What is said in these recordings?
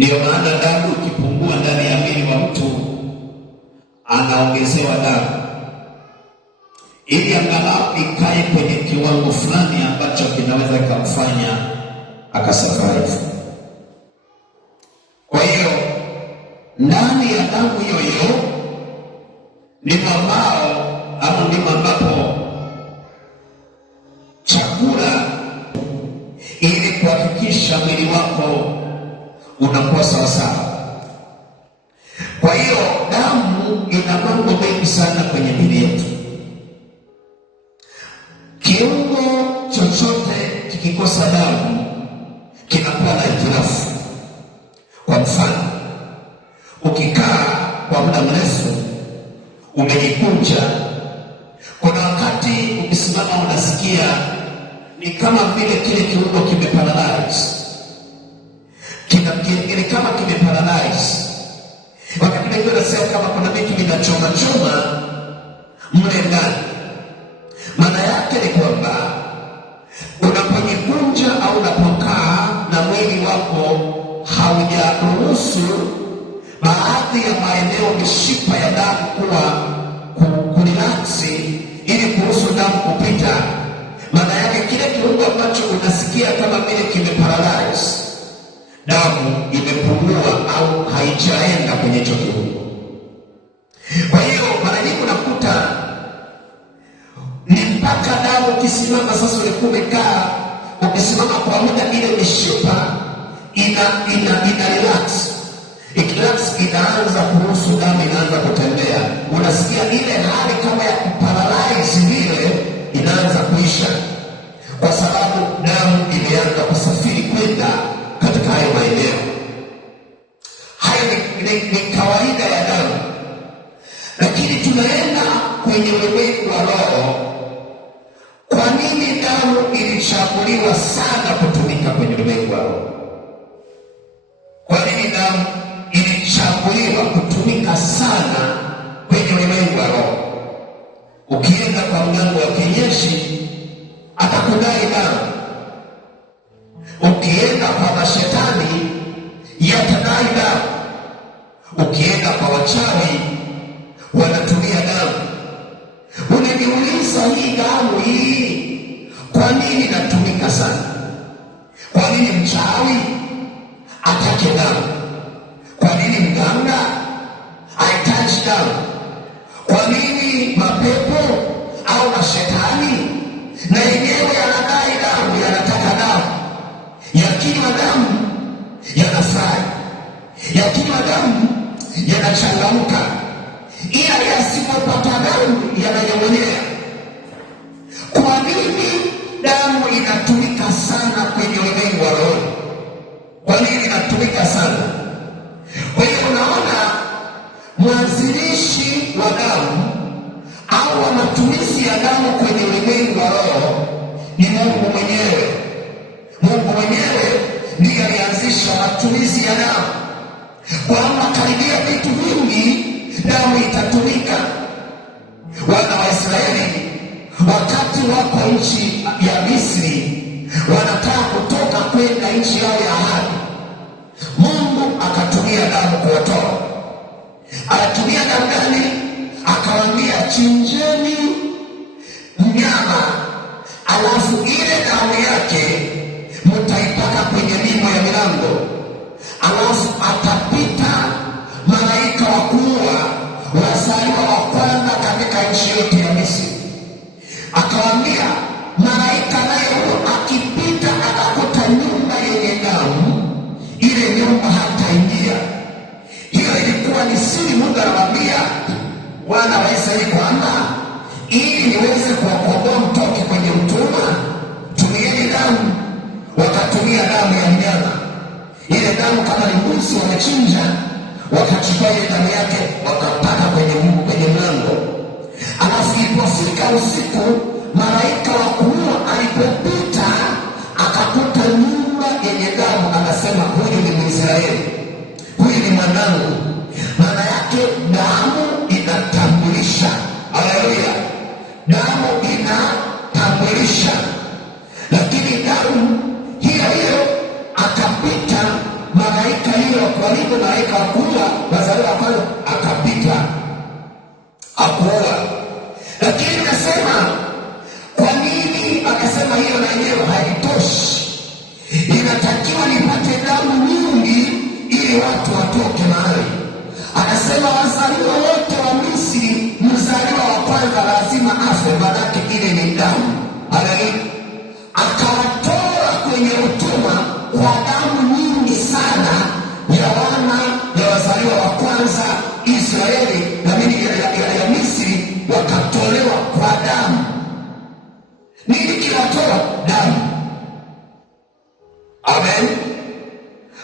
Ndiyo maana damu ikipungua ndani ya mwili wa mtu anaongezewa damu ili angalau ikae kwenye kiwango fulani ambacho kinaweza kumfanya akasurvive. Kwa hiyo ndani ya damu hiyo hiyo ndimo ambapo chakula, ili kuhakikisha mwili wako unakuwa sawasawa. Kwa hiyo damu ina mambo mengi sana kwenye mwili yetu. Kiungo chochote kikikosa damu kinakuwa na hitilafu. Kwa mfano, ukikaa kwa muda mrefu umejikunja, kuna wakati ukisimama unasikia ni kama vile kile kiungo kimeparalyze, ni kama kimeparalyze. Wakati mwingine unasema kama kuna vitu vinachoma mle ndani. Maana yake ni kwamba unapojikunja au unapokaa na mwili wako haujaruhusu baadhi ya maeneo, mishipa ya damu kurelaksi ili kuruhusu damu kupita. Maana yake kile kiungo ambacho unasikia kama vile kimeparalyze, damu imepungua au haijaenda kwenye hicho kiungo. Kwa hiyo mara nyingi unakuta ni mpaka damu ukisimama sasa, ulikuwa umekaa ukisimama kwa muda, ile mishipa ina relax. Ikirelax inaanza kuruhusu damu, inaanza kutembea. Unasikia ile hali kama ya kuparalyze vile inaanza kuisha, kwa sababu damu imeanza kusafiri kwenda katika hayo maeneo. Hayo ni kawaida ya damu. Lakini tunaenda kwenye ulimwengu wa roho. Kwa nini damu ilichaguliwa sana kutumika kwenye ulimwengu wa roho? Kwa nini damu ilichaguliwa kutumika sana kwenye ulimwengu wa roho? Ukienda kwa mganga wa kienyeji atakudai damu. Ukienda kwa mashetani yatadai damu. Ukienda kwa wachawi wanatumia damu. Unaniuliza, hii damu hii kwa nini inatumika sana? Kwa nini mchawi atake damu? Kwa nini mganga ahitaji damu? Kwa nini mapepo au mashetani na yenyewe yanadai damu, yanataka damu? Yakinywa damu yanafurahi, yakinywa damu yanachangamka, ila yasipopata damu yananyong'onyea. Kwa nini damu inatumika sana kwenye ulimwengu wa roho? Kwa nini inatumika sana? Kwa hiyo unaona, mwanzilishi wa damu au wa matumizi ya damu kwenye ulimwengu wa roho ni Mungu mwenyewe. Mungu mwenyewe ndiye alianzisha matumizi ya damu, kwamba karibia vitu vingi damu itatumika. Wana wa Israeli wakati wako nchi ya Misri, wanataka kutoka kwenda nchi yao ya ahadi, Mungu akatumia damu kuwatoa. Alitumia damu gani? Akawaambia, chinjeni mnyama, alafu ile damu yake mtaipaka kwenye mimo ya milango, alafu atapita malaika wa kuua wazaliwa wa kwanza katika nchi yote ya Misri. Akawaambia, malaika naye akipita akakuta nyumba yenye damu, ile nyumba hataingia. Hiyo ilikuwa ni siri. Mungu anawaambia wana wa Israeli kwamba ili niweze kuwakomboa mtoke kwenye utumwa, tumieni damu. Wakatumia damu ya mnyama. Ile damu kama ni mbuzi wamechinja, wakachukua ile damu yake wakapaka kwenye mlango. Alafu ilipofika usiku, malaika wa kuua alipopita akakuta nyumba yenye damu, akasema, huyu ni Mwisraeli, huyu ni mwanangu. Maana yake damu inatambulisha. Haleluya! Damu inatambulisha. Lakini damu hiyo hiyo akapita malaika yule wa kuharibu, malaika wa kuua wazaliwa wa kwanza akapita akuoa. Lakini nasema kwa nini? Akasema hiyo na yenyewe haitoshi, inatakiwa nipate damu nyingi ili watu watoke mahali. Anasema wazaliwa wote wa Misri, mzaliwa wa kwanza lazima afe, manake ile ni damu. Haleluya! Akawatoa kwenye utumwa kwa damu nyingi sana ya wazaliwa wa kwanza Israeli na ya Misri, wakatolewa kwa damu. Nini kinatoa? Damu. Amen.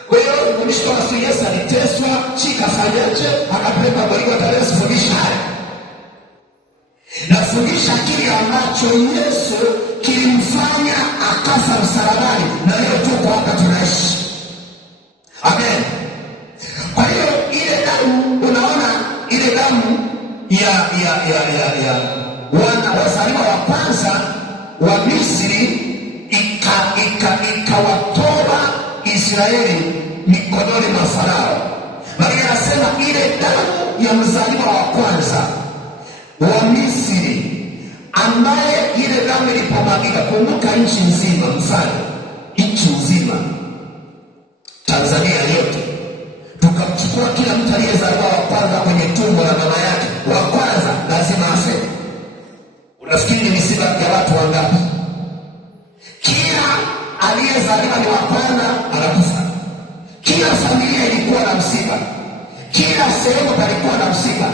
Kwa hiyo mwisho wa siku Yesu aliteswa, chikafanyaje? Akapeleka Golgotha. Tarehe sifundisha haya, nafundisha kile ambacho Yesu kilimfanya akafa msalabani, na leo tuko hapa tunaishi. Amen. Kwa hiyo ile damu, unaona ile damu ya wana wazaliwa wa kwanza wa Misri ikawatoa Israeli mikononi mwa Farao. Maria anasema ile damu ya mzaliwa wa kwanza wa Misri, ambaye ile damu ilipomwagika, kumbuka nchi nzima, mfano nchi nzima, Tanzania yote, tukamchukua kila mtu aliyezaliwa wa kwanza kwenye tumbo la mama yake, wa kwanza lazima afe. Unafikiri ni misiba ya watu wangapi? Kila aliyezaliwa ni wa kwanza anakufa. Kila familia ilikuwa na msiba, kila sehemu palikuwa na msiba.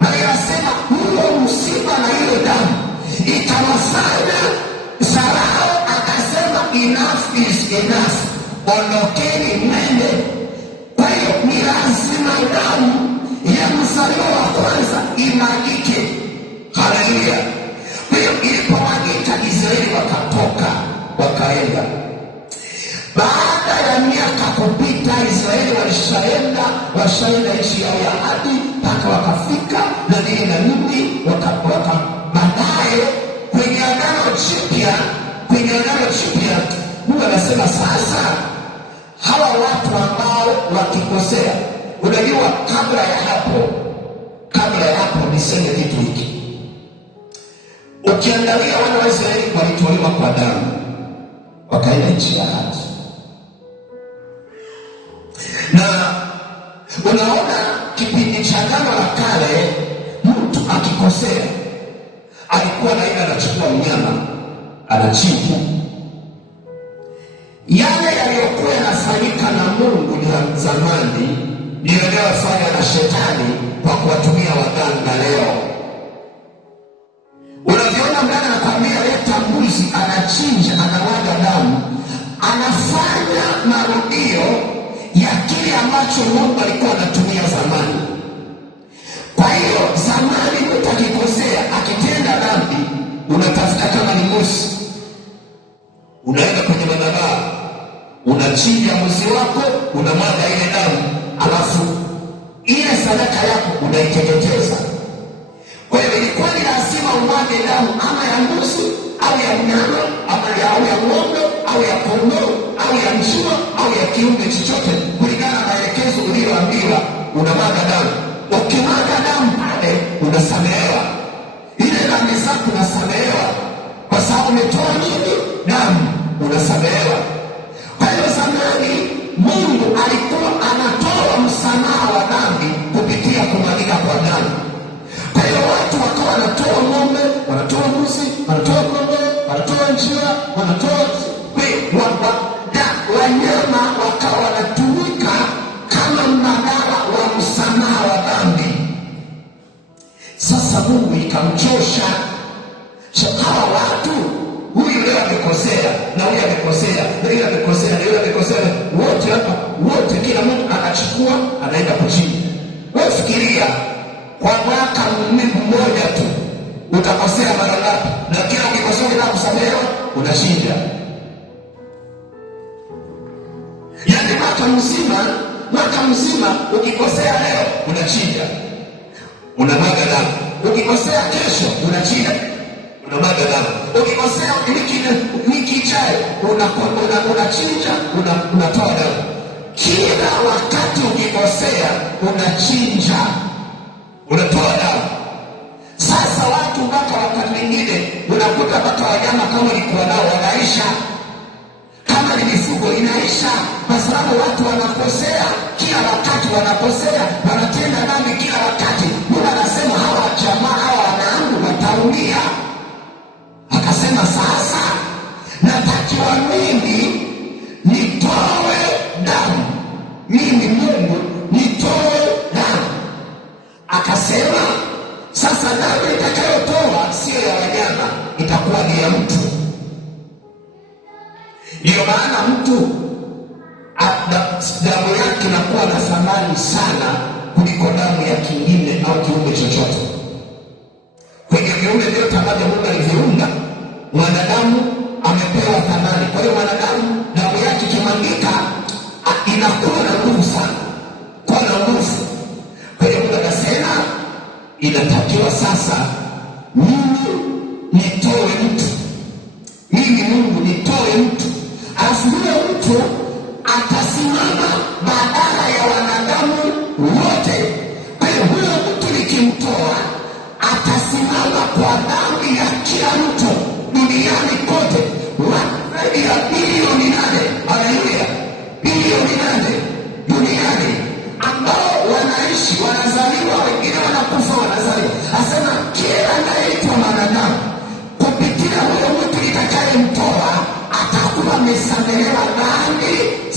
Maria anasema huo msiba na hiyo damu ikawafanya Farao akasema enough is enough, ondokeni mwende. Kwa hiyo ni lazima damu ya mzaliwa wa kwanza imwagike. Haleluya! Kwa hiyo ilipomwagika, Israeli wakatoka wakaenda. Baada ya miaka kupita, Israeli washaenda nchi yao ya ahadi mpaka wakafika na nini na nini, baadaye kwenye Agano Jipya Mungu anasema sasa hawa watu ambao wakikosea, unajua kabla ya hapo niseme kitu hiki. Ukiangalia wana wa Israeli walitolewa kwa damu, wakaenda nchi ya ahadi. Na unaona kipindi cha Agano la Kale, mtu akikosea alikuwa naenda anachukua mnyama anachinja. Yale yaliyokuwa yanafanyika na Mungu ni ya zamani, ndio yanayofanya na Shetani kwa kuwatumia waganga leo. Unaviona mganga anakwambia leta mbuzi, anachinja, anawaga damu, anafanya marudio ya kile ambacho Mungu alikuwa anatumia zamani. Kwa hiyo zamani mtu akikosea, akitenda dhambi, unatafuta kama ni Musa, unaenda kwenye madhabahu, unachinja mbuzi wako, unamwaga ile damu, alafu ile sadaka yako unaiteketeza. Kwa hiyo ilikuwa ni lazima umwage damu ama ya mbuzi au ya mnyama au ya ng'ombe au ya kondoo au ya njiwa au ya kiumbe chochote, kulingana na maelekezo uliyoambiwa. Unamwaga damu. Ukimwaga damu pale unasamehewa, ile dhambi zako unasamehewa, kwa sababu umetoa nini? Damu. Unasamehewa. Kwa hiyo zamani Mungu alikuwa anatoa msamaha wa dhambi kupitia kumwagika kwa damu. Kwa hiyo watu wakawa wanatoa ng'ombe, wanatoa mbuzi, wanatoa kondoo, wanatoa njiwa, wanatoa wanyama, wakawa wanatumika kama mbadala wa msamaha wa dhambi. Sasa Mungu ikamchosha hawa watu, huyu leo amekosea na huyu amekosea na yule amekosea na yule amekosea, wote hapa, wote, kila mtu anachukua anaenda kuchinja. Wewe fikiria, kwa mwaka mmoja tu utakosea mara ngapi? Na kila ukikosea na kusamehewa unachinja. Yaani mwaka mzima ukikosea leo unachinja, unamwaga damu. Ukikosea kesho unachinja, unamwaga damu. Ukikosea wiki ijayo unachinja, unatoa damu. kila wakati ukikosea unachinja, unatoa damu. Sasa watu mpaka wakati mwingine unakuta mpaka wanyama kama ulikuwa nao wanaisha, kama ni mifugo inaisha, kwa sababu watu wanakosea kila wakati, wanakosea, wanatenda dhambi kila wakati. Mungu anasema hawa jamaa hawa wanangu wataumia. Akasema sasa natakiwa mimi nitoe damu, mimi Mungu nitoe damu. Akasema sasa damu itakayotoa sio ya wanyama, itakuwa ni ya mtu. Ndiyo maana mtu damu yake inakuwa na thamani sana kuliko damu ya kingine au kiumbe chochote. Kwenye viumbe vyote ambavyo Mungu aliviumba, mwanadamu amepewa thamani. Kwa hiyo mwanadamu damu yake ikimwagika inakuwa na nguvu sana, kwa na nguvu. Kwa hiyo Mungu anasema inatakiwa sasa mimi nitoe mtu, mimi Mungu nitoe mtu, alafu huyo mtu atasimama badala ya wanadamu wote. Kwa hiyo huyo mtu nikimtoa atasimama kwa damu ya kila mtu duniani kote, zaidi ya bilioni 8. Haleluya, bilioni 8 duniani, ambao wanaishi, wanazaliwa, wengine wanakufa, wanazaliwa. Asema kila anayeitwa mwanadamu kupitia huyo mtu nitakayemtoa atakuwa amesamehewa dhambi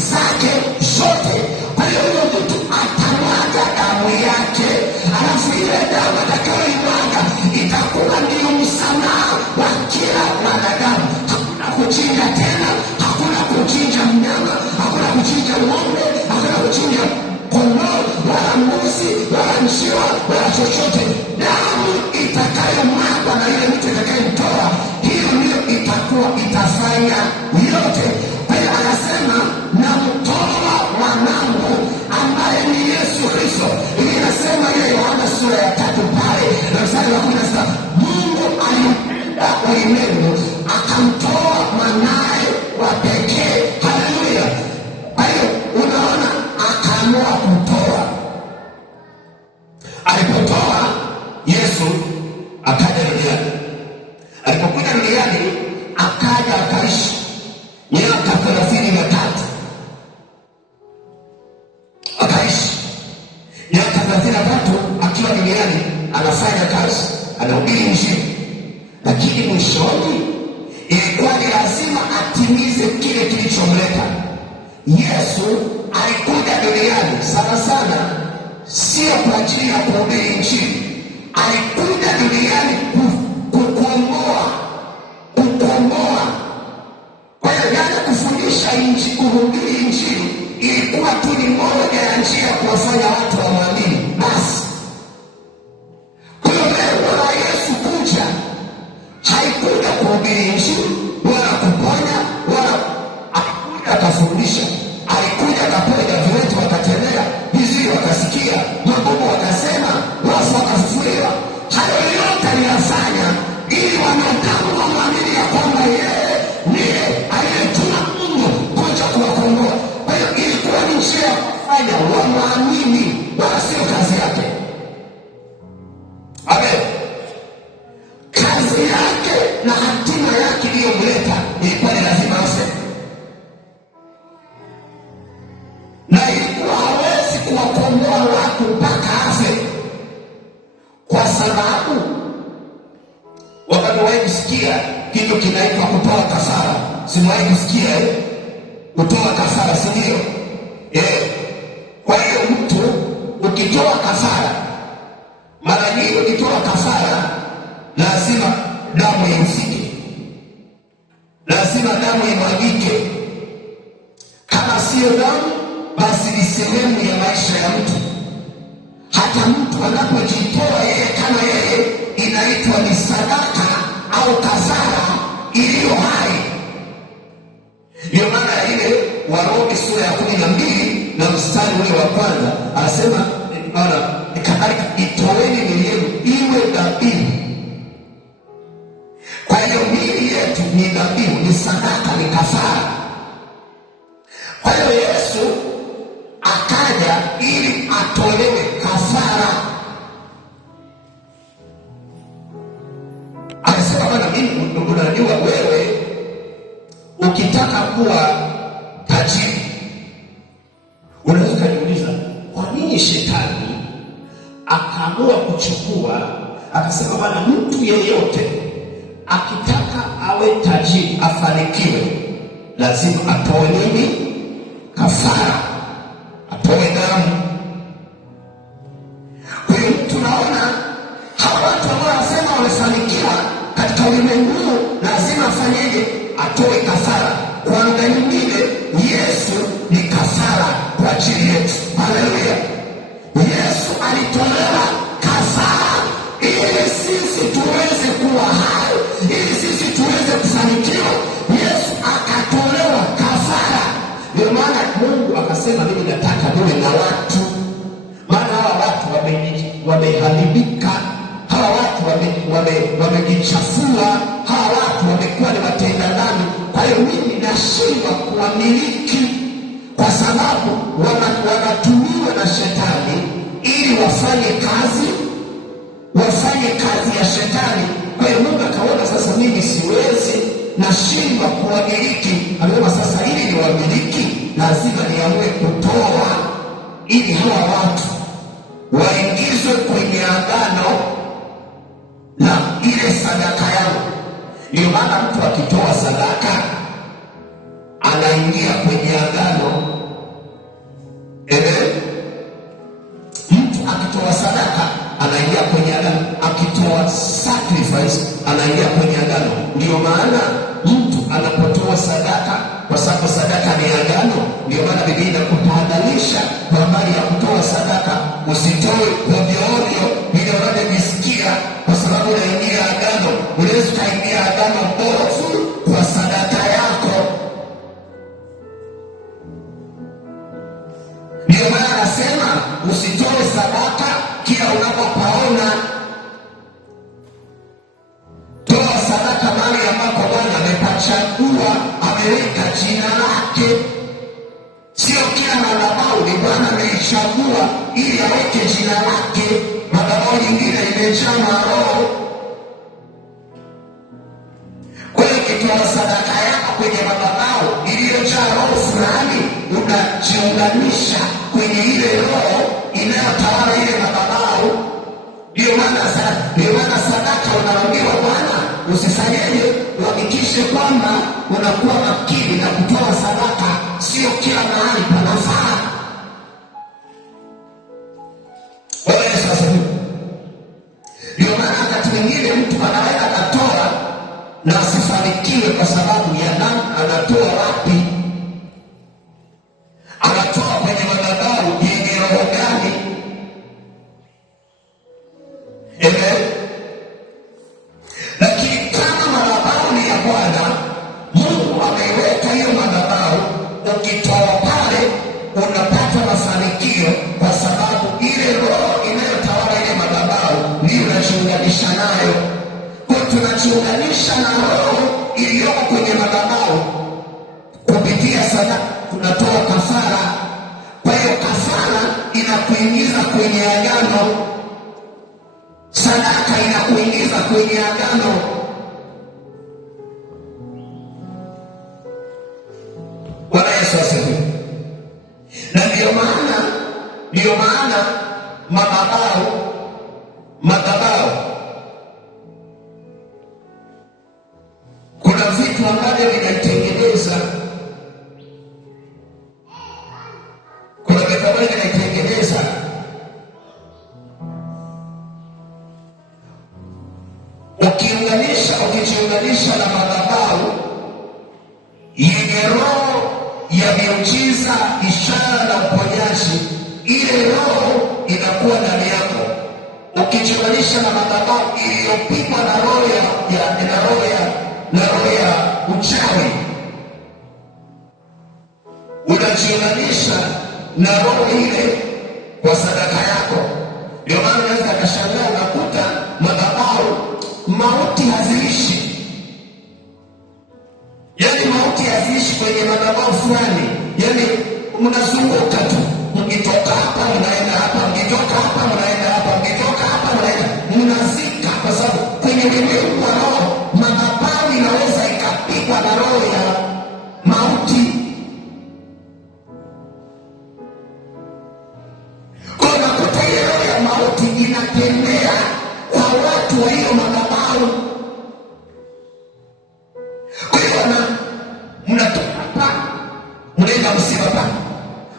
zake zote. Kwa hiyo huyo mtu atamwaga damu yake, alafu ile damu atakayoimwaga itakuwa ndiyo msamaha wa kila mwanadamu. Hakuna kuchinja tena, hakuna kuchinja mnyama, hakuna kuchinja ng'ombe, hakuna kuchinja kondoo wala mbuzi wala njiwa wala chochote. Damu itakayomwagwa na ile mtu itakayemtoa, hiyo ndiyo itakuwa itafanya yote. Kwa hiyo anasema namtoa mwanangu ambaye ni Yesu Kristo. Ili inasema ile Yohana sura ya 3 pale na mstari wa 16, Mungu alimpenda ulimwengu akamtoa mwanaye wa pekee. Haleluya! Kwa hiyo unaona, akaamua kutoa. Alipotoa Yesu akaja duniani. Alipokuja duniani akaja akaishi miaka 33, akaishi miaka 33 akiwa duniani, anafanya kazi, anahubiri Injili. Lakini mwishoni ilikuwa ni lazima atimize kile kilichomleta. Yesu alikuja duniani sana sana sio kwa ajili ya kuhubiri Injili. Alikuja duniani kukomboa. Kwa hiyo yale kufundisha Injili, kuhubiri Injili ilikuwa tu ni moja ya njia kuwafanya watu wamwamini basi. Kwa hiyo lengo la Yesu kuja haikuja kuhubiri Injili wala kuponya, wala alikuja akafundisha. Alikuja akaponya viwete wakatembea, viziwi wakasikia, mabubu wakasema, wafu wakafufuliwa. Hayo yote aliyafanya ili wanadamu wamwamini ya kwamba yeye ndiye aliyetuma Mungu kuja kuwakomboa. Kwa hiyo ilikuwa ni njia ya kufanya wamwamini, wala sio kazi yake. Amen. Kazi yake na hatima yake iliyomleta ilikuwa ni lazima afe, na ilikuwa hawezi kuwakomboa watu mpaka afe, kwa sababu wamewahi kusikia kitu kinaitwa kutoa kafara. Simewahi kusikia kutoa kafara, si ndio? Kwa hiyo mtu ukitoa kafara, mara nyingi ukitoa kafara lazima damu ihusike, lazima damu imwagike. Kama siyo damu, basi ni sehemu ya maisha ya mtu. Hata mtu anapojitoa yeye kama yeye, inaitwa ni sadaka au kafara iliyo hai. Ndio maana ile Warumi sura ya 12 na mstari ule wa 1 anasema kadhalika itoeni miili yenu iwe dhabihu. Kwa hiyo miili yetu ni dhabihu, ni sadaka, ni kafara. Kwa hiyo Yesu akaamua kuchukua, akasema bwana, mtu yeyote akitaka awe tajiri, afanikiwe, lazima atoe nini? Kafara, atoe damu. Kwa hiyo tunaona hawa watu ambao wanasema wamefanikiwa katika ulimwengu huu, lazima afanyeje? Atoe kafara. Kwa lugha nyingine, Yesu ni kafara kwa ajili yetu. Haleluya! Yesu alitolewa kafara ili sisi tuweze kuwa hai, ili sisi tuweze kufanikiwa. Yesu akatolewa kafara. Ndio maana Mungu akasema, mimi nataka niwe na watu, maana hawa watu wameharibika, hawa watu wamejichafua, hawa watu wamekuwa ni watenda dhambi. Kwa hiyo mimi nashindwa kuwamiliki, kwa sababu wanatumiwa na shetani ili wafanye kazi ya shetani. Kwa hiyo Mungu akaona sasa mimi siwezi, nashindwa kuwamiliki. Amesema sasa ili niwamiliki, lazima niamue kutoa, ili hawa watu waingizwe kwenye agano na ile sadaka yangu. Ndio maana mtu akitoa sadaka anaingia kwenye agano. Mtu akitoa sadaka anaingia kwenye agano, akitoa sacrifice anaingia kwenye agano. Ndio maana mtu anapotoa sadaka, kwa sababu sadaka ni agano, ndio maana Biblia inakutahadharisha kwa habari ya kutoa sadaka. Usitoe ovyo ovyo ili unavyojisikia, kwa sababu unaingia agano. Unaweza ukaingia agano bovu kwa sadaka yako. Ndio maana anasema usitoe sadaka kila unapopaona. Toa sadaka mahali ambapo Bwana amepachagua, ameweka jina lake. Sio kila madhabahu ni Bwana ameichagua ili aweke jina lake. Madhabahu nyingine imejaa maroho. Kwa hiyo ukitoa sadaka yako kwenye madhabahu iliyojaa roho fulani, unajiunganisha kwenye ile roho inayotawala ile madhabahu. Ndio maana sadaka unaambiwa Bwana usifanyeje, uhakikishe kwamba unakuwa makini na kutoa sadaka. Sio kila mahali panafaa. Yesu asifiwe. Ndio maana wakati mwingine mtu anaweza akatoa na asifanikiwe kwa sababu ya nani? Anatoa wapi? Anatoa kwenye madhabahu yenye roho gani? Lakini kama madhabahu ni ya Bwana, Mungu ameiweka hiyo madhabahu, ukitoa pale unapata mafanikio, kwa sababu ile roho inayotawala ile madhabahu ndio unajiunganisha nayo. Kwa tunajiunganisha na roho iliyoko kwenye madhabahu kupitia sadaka, tunatoa kafara. Kwa hiyo kafara inakuingiza kwenye agano, sadaka inakuingiza kwenye agano. Bwana Yesu asifiwe. Na ndio maana madhabahu kuna vitu ambavyo vinaitengeneza. Kuna vitu ambavyo vinaitengeneza. Ukijiunganisha na madhabahu yenye roho ya miujiza, ishara na uponyaji, ile roho inakuwa ndani yako. Ukijiunganisha na madhabahu iliyopigwa na roho ya uchawi, unajiunganisha na roho ile kwa sadaka yako. Ndio maana unaweza kashangaa, unakuta madhabahu mauti haziishi. Yaani mauti haziishi kwenye madhabahu fulani. Yaani mnazunguka tu, mkitoka hapa mnaenda hapa, mkitoka hapa mnaenda hapa, mkitoka hapa mnaenda, mnazika. Kwa sababu kwenye ulimwengu wa roho madhabahu inaweza ikapigwa na roho ya mauti. Kwa unakuta ile roho ya mauti tofauti inatembea kwa watu wa hiyo madhabahu. Kwa hiyo mnatoka hapa mnaenda msiba pale,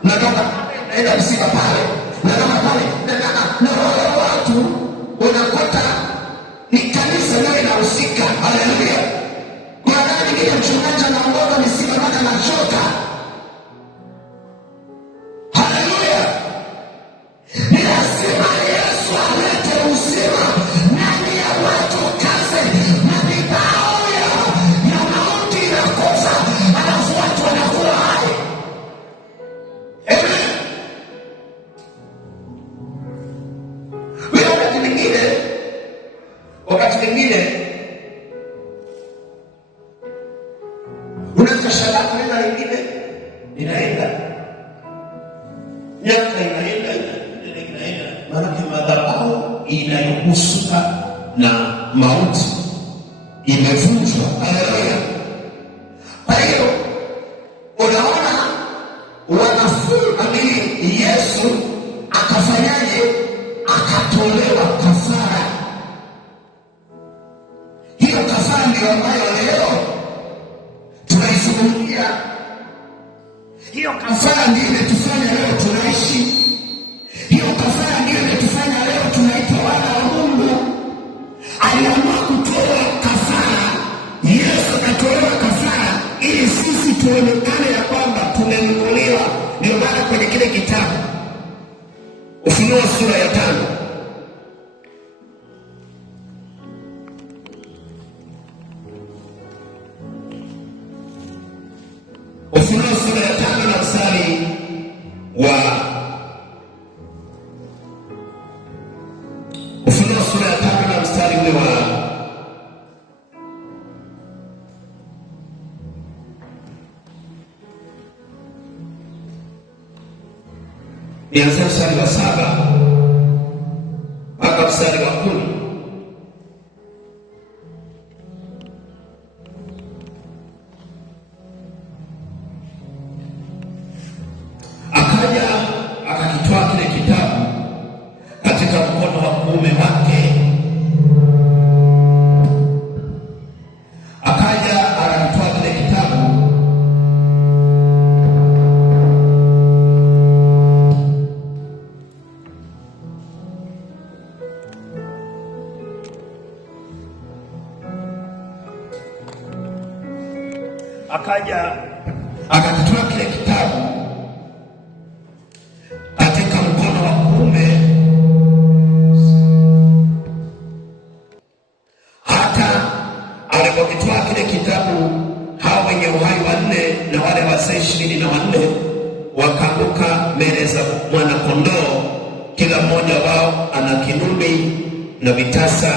mnatoka pale mnaenda msiba pale, mnatoka pale na wale watu unakuta ni kanisa nayo inahusika. Haleluya! Kwa nani ile mchungaji anaongoza misiba mpaka anachoka? Haleluya! Ni lazima Yesu alete uzima ndani ya watu, kaze madhabahu ya mauti inakosa, alafu watu wanakuwa hai. Amen. Wakati mwingine unaweza shangaa kwenda lingine inaenda miaka inaenda, maana madhabahu inayohusika na mauti imevunjwa. Haleluya! Kwa hiyo unaona wanafunzi Yesu akafanyaje? Akatolewa kafara. Hiyo kafara ndio ambayo leo tunaizungumzia. Hiyo kafara ndio imetufanya leo tunaishi. Hiyo kafara ndio imetufanya leo tunaitwa wana wa Mungu. Aliamua kutoa kafara. Yesu akatolewa kafara ili sisi tuonekane ya kwamba tumenunuliwa. Ndio maana kwenye kile kitabu Ufunuo sura ya 5, Ufunuo sura ya 5 na mstari wa Ufunuo sura ya 5 na mstari ule wa nianze mstari wa 7 mpaka mstari wa 10. Akaja akakitoa kile kitabu katika mkono wa kuume wake, akaja akakitoa kile kitabu katika mkono wa kuume. Hata alipokitoa kile kitabu, hao wenye uhai 4 na wale wazee 24 wakaanguka mbele za mwana-kondoo, kila mmoja wao ana kinubi na vitasa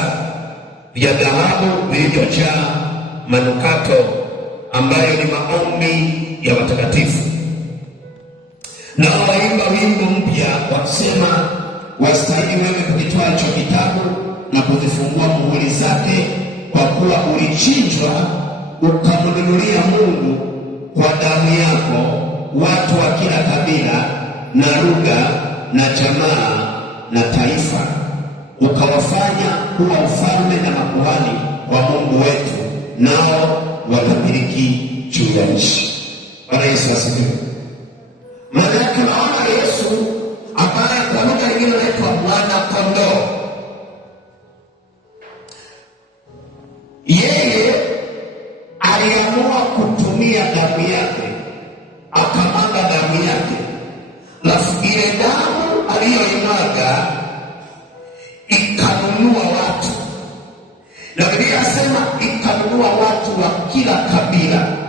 vya dhahabu vilivyojaa manukato, ambayo ni maombi ya watakatifu. Nao waimba wimbo mpya wakisema, wastahili wewe kukitwaa hicho kitabu na kuzifungua muhuri zake, kwa kuwa ulichinjwa ukamnunulia Mungu kwa damu yako watu wa kila kabila na lugha na jamaa na taifa, ukawafanya kuwa ufalme na makuhani wa Mungu wetu, nao watamiliki juu ya nchi. Bwana Yesu asifiwe. Maana yake naona Yesu ambaye kwa lugha nyingine anaitwa mwana-kondoo, yeye aliamua kutumia damu yake, akamwaga damu yake, alafu ile damu aliyoimwaga ikanunua watu, na Biblia inasema ikanunua watu wa kila kabila,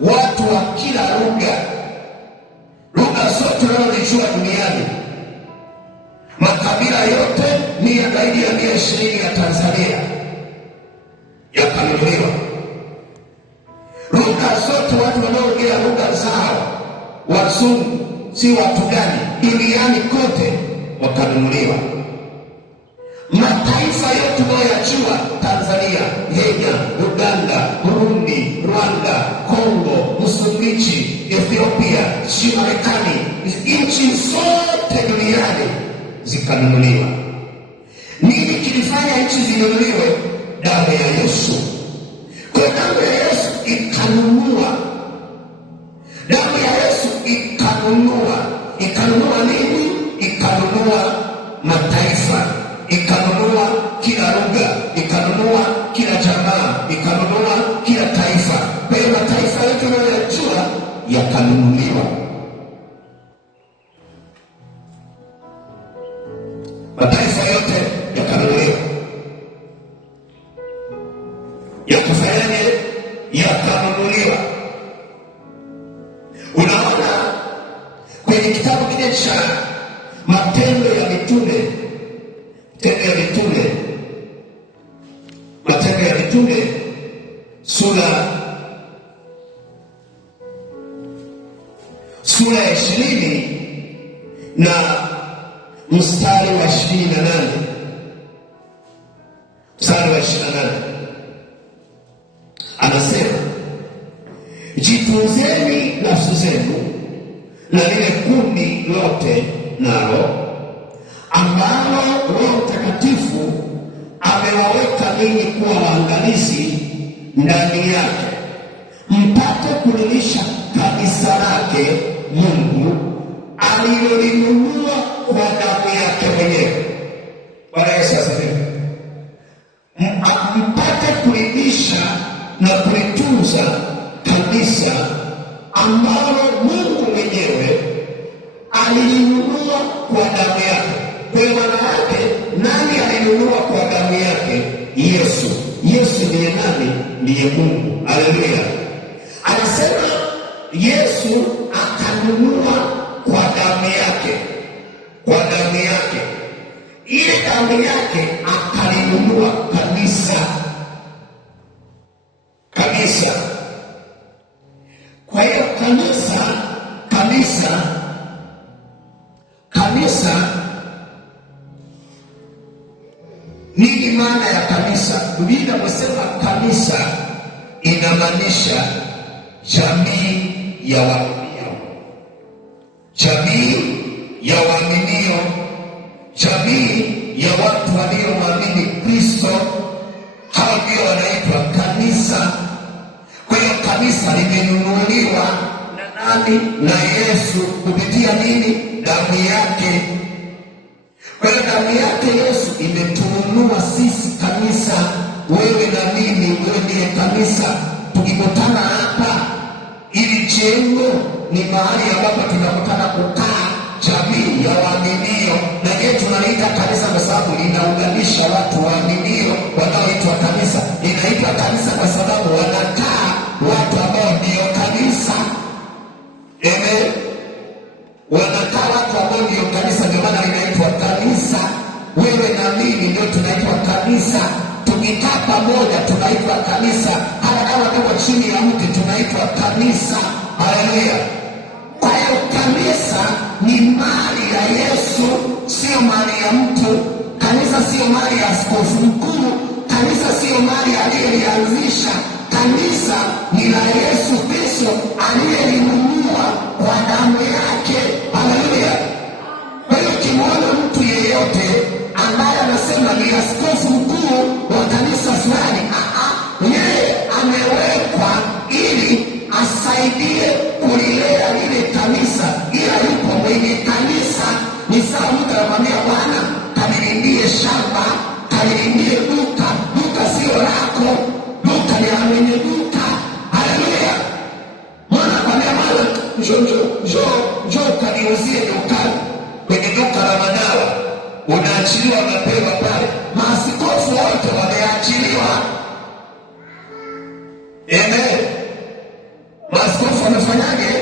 watu wa kila lugha zote wanazojua duniani, makabila yote zaidi ya 120 ya Tanzania yakanunuliwa. Lugha zote, watu wanaoongea lugha zao, wazungu si watu gani, duniani kote wakanunuliwa. mataifa yote unayoyajua, Tanzania, Kenya, Uganda, Burundi, Rwanda, Kongo, Msumbiji, Ethiopia, Marekani, nchi zote duniani zikanunuliwa. Nini kilifanya nchi zinunuliwe? Damu ya Yesu. Kwa damu ya Yesu ikanunua. Damu ya Yesu ikanunua. Ikanunua nini? Ikanunua mataifa, ikanunua kila lugha, ikanunua kila jamaa, ikanunua kila taifa. Kwa hiyo mataifa yote unayojua yakanunuliwa. Mataifa yote yakanunuliwa. Yakafanyaje? Yakanunuliwa. Unaona kwenye kitabu kile cha Matendo ya Mitume, Matendo ya Mitume sura ya 20 na mstari wa 28. Mstari wa 28 anasema, jitunzeni nafsi zenu na lile kundi lote nalo ambalo Roho Mtakatifu amewaweka ninyi kuwa waangalizi ndani yake, mpate kulilisha kanisa lake Mungu alilolinunua kwa damu yake mwenyewe. Bwana Yesu asifiwe. Mpate kulilisha na kulitunza kanisa ambalo Mungu mwenyewe alilinunua kwa damu yake. Kwa maana yake, nani alinunua kwa damu yake? Yesu. Yesu ndiye nani? Ndiye Mungu. Haleluya. Anasema Yesu akanunua kwa damu yake, kwa damu yake. Ile damu yake akalinunua kanisa. Kwa hiyo kanisa, nini maana ya kanisa? Biblia inasema kanisa inamaanisha jamii ya waaminio, jamii ya waaminio, jamii ya watu waliomwamini Kristo. Hao ndio wanaitwa kanisa. Kwa hiyo kanisa limenunuliwa na nani? Na Yesu. Kupitia nini? Damu yake. Kwa hiyo damu yake Yesu imetununua sisi kanisa, wewe na mimi. Wewe ndiye kanisa. Tukikutana hapa, ili jengo ni mahali ambapo tunakutana kukaa, jamii ya waaminio. Na yeye tunaliita kanisa kwa sababu linaunganisha watu waaminio wanaoitwa kanisa. Inaitwa kanisa kwa sababu wanakaa watu ambao ndio kanisa. Amen. Wanakaa watu ambao ndio kanisa, ndio maana linaitwa kanisa. Wewe na mimi ndio tunaitwa kanisa. Tukikaa pamoja tunaitwa kanisa. Hata kama tuko chini ya mti tunaitwa kanisa. Haleluya. Kwa hiyo kanisa ni mali ya Yesu, sio mali ya mtu. Kanisa sio mali ya askofu mkuu. Kanisa sio mali aliyelianzisha. Kanisa ni la Yesu Kristo aliyelinunua kwa damu yake. Haleluya. Kwa hiyo kimwona mtu yeyote ambaye anasema ni askofu mkuu wa kanisa fulani, yeye amewekwa ili asaidie kulilea lile kanisa, ila yupo mwenye kanisa. Ni sawa mtu anamwambia Bwana, kanilindie shamba, kanilindie duka. Duka sio lako, duka ni la mwenye duka. Haleluya. Mwana anamwambia Bwana, njoo kaniuzie dukani, kwenye duka la madawa. Unaachiliwa mapema pale. Maaskofu wote wameachiliwa. Amen. Maaskofu wamefanyaje?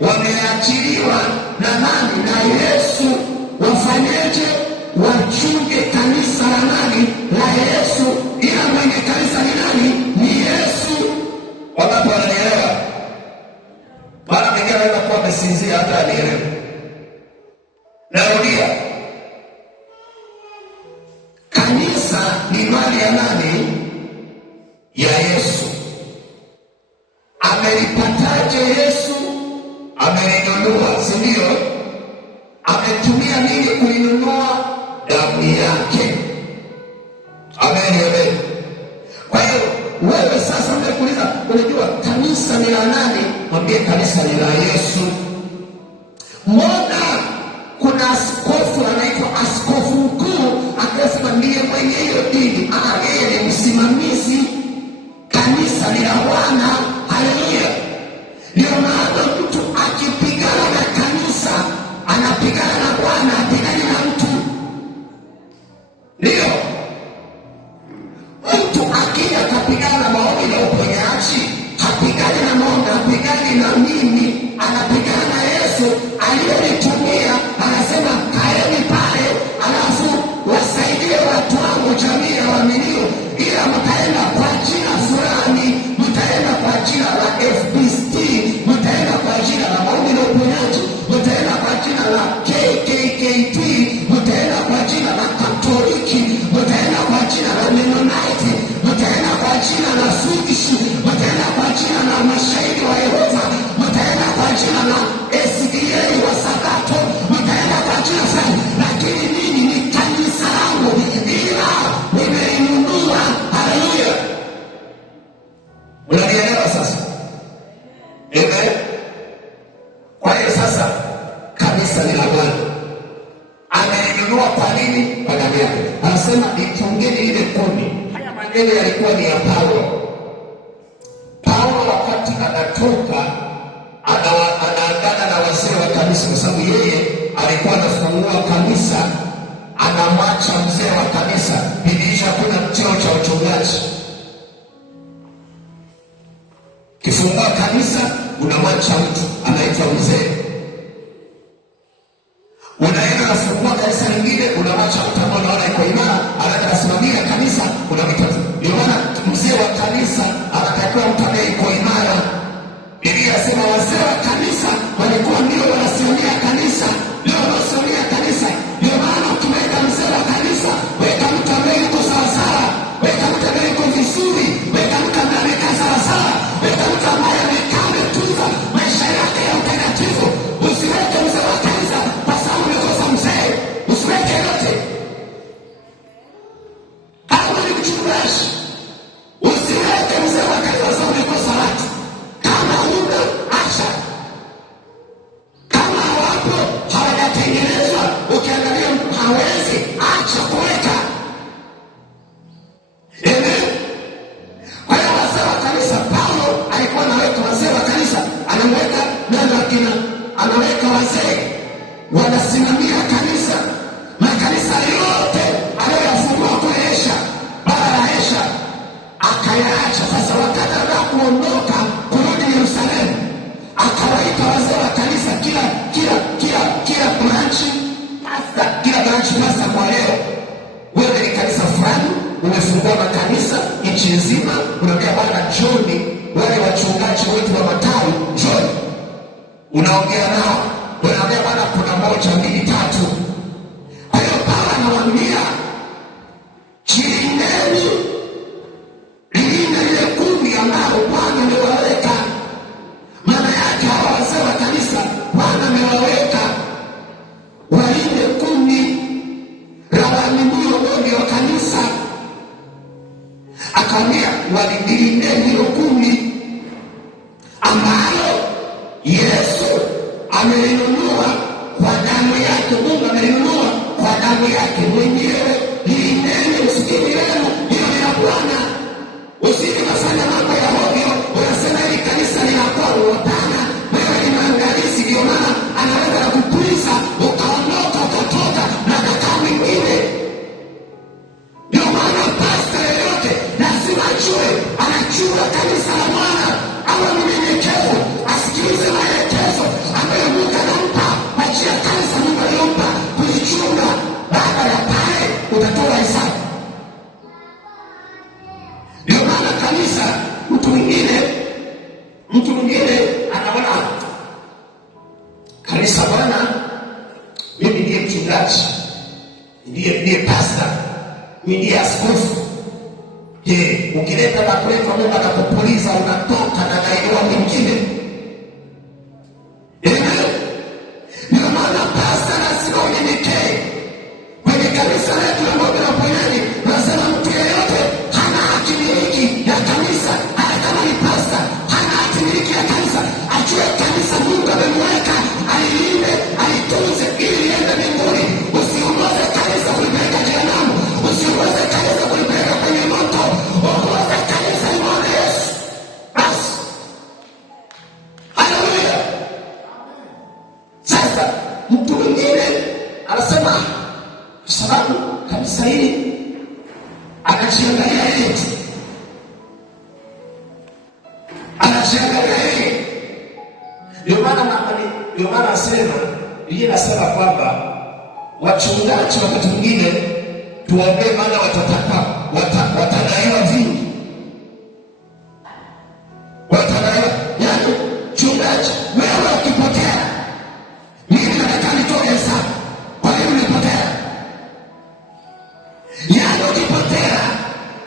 Wameachiliwa na nani? Na Yesu. Wafanyeje? Wachunge kanisa la nani? La Yesu. Ila mwenye kanisa ni nani? Ni Yesu. Wangapi wananielewa? Mara mwingine anaweza kuwa amesinzia hata anielewe. Narudia. kanisa ni la Yesu. Mbona kuna askofu anaitwa askofu mkuu akasema ndiye mwenye hiyo dini? Yeye ni msimamizi, kanisa ni la Bwana. Haleluya! Ndio maana mtu akipigana na kanisa anapigana na Bwana, apigani na mtu. Ndio mtu akija kapigana na maombi na uponyaji, hapigani na maombi, hapigani na mimi, anapigana na Yesu aliyenitumia. Anasema kaeni pale, alafu wasaidie watu wangu, jamii ya waaminio, ila mtaenda kwa jina fulani, mtaenda kwa jina la FBC, mtaenda kwa jina la maombi na uponyaji, mtaenda kwa jina la KKKT, mtaenda kwa jina la Katoliki, mtaenda kwa jina la Mennonite, mtaenda kwa jina la Swedish, mtaenda kwa jina la Mashahidi wa Yehova, mtaenda kwa jina la SDA wa Sabato, mtaenda kwa jina sana, lakini mimi ni kanisa langu, ila nimeinunua. Haleluya! Unanielewa sasa? Amen. Kwa hiyo sasa kanisa ni la Bwana, amenunua. Kwa nini? Kwa damu yake. Anasema itungeni ile kuni. Haya maneno yalikuwa ni ya Paulo. Paulo wakati anatoka anaagana na wazee wa kanisa, kwa sababu yeye alikuwa anafungua kanisa, anamwacha mzee wa kanisa. Biblia hakuna cheo cha uchungaji. Kifungua kanisa unamwacha mtu anaitwa mzee. Unaenda nafungua kanisa lingine unamwacha mtu ambaye unaona iko imara, anasimamia kanisa, unamwita. Ndio maana mzee wa kanisa anatakiwa mtu ambaye iko imara. Biblia inasema wazee wa kanisa walikuwa ndio wanasimamia kanisa, ndio wanasimamia kanisa. Ndio maana tumeweka mzee wa kanisa, weka mtu ambaye yuko sawasawa, weka mtu ambaye yuko vizuri, weka mtu ambaye amekaa sawasawa, weka mtu ambaye amekaa ametunza maisha yake ya utakatifu. Usiweke mzee wa kanisa kwa sababu umekosa mzee, usiweke yote. Kama ni mchungaji, usiweke mzee wa kanisa kwa sababu umekosa watu. Kama una acha, kama wapo hawajatengenezwa, ukiangalia hawezi, acha kuweka. Amen. Kwa hiyo wazee wa kanisa, Paulo alikuwa anaweka wazee wa kanisa, anaweka neno akina, anaweka wazee wanasimamia kanisa. Makanisa yote aliyoyafungua kule Asia, bara la Asia, akayaacha. Sasa wakati anataka kuondoka kurudi Yerusalemu, akawaita wazee wa kanisa, kila branch pastor, kila branch pastor. Kwa leo wewe ni kanisa fulani, umefungua makanisa nchi nzima, unaambia Bwana John, wale wachungaji wetu wa matawi John, unaongea nao, unaambia Bwana kuna 1 2 3. Kwa hiyo Paulo anawaambia jilindeni, lilinde lile kundi ambalo Bwana amewaweka. Maana yake hawa wazee wa kanisa Bwana amewaweka walinde kundi la waaminio wote wa kanisa. Akaambia walilindeni hilo kundi ambalo Yesu amelinunua kwa damu yake. Mungu amelinunua kwa damu yake mwenyewe. Lindeni usikini wenu, hiyo ni ya Bwana. Usije kufanya mambo ya hovyo, unasema hili kanisa ni la kwangu. Hapana, wewe ni maangalizi. Ndio maana anaweza kukupuliza ukaondoka, ukatoka na kakaa mwingine. Ndio maana pastor yeyote lazima ajue, anachunga kanisa la Bwana, awe mnyenyekevu, asikilize maelekezo ambayo Mungu anampa kwa ajili ya kanisa Mungu aliyompa kulichunga. Baada ya pale utatoa hesabu. Ndio maana kanisa, mtu mwingine anaona kanisa, Bwana mimi ndiye mchungaji, ndiye pastor, mimi ndiye askofu. Je, ukileta makuleta Mungu atakupuliza, unatoka na naelewa mwingine. Ndio maana pastor lazima unyenyekee. Kwenye kanisa letu la Maombi na Uponyaji nasema mtu yeyote hana haki miliki ya kanisa, hata kama ni pastor, hana haki miliki ya kanisa. Ajue kanisa Mtu mwingine anasema kwa sababu kanisa hili, anajiangalia yeye, anajiangalia yeye. Ndio maana asema yeye, anasema kwamba wachungaji wakati mwingine tuwaombee, maana watadaiwa vingi, watadaiwa. Yaani mchungaji, wewe ukipotea, mimi nataka nitoe hesabu kwa hiyo ulipotea. Yaani ukipotea,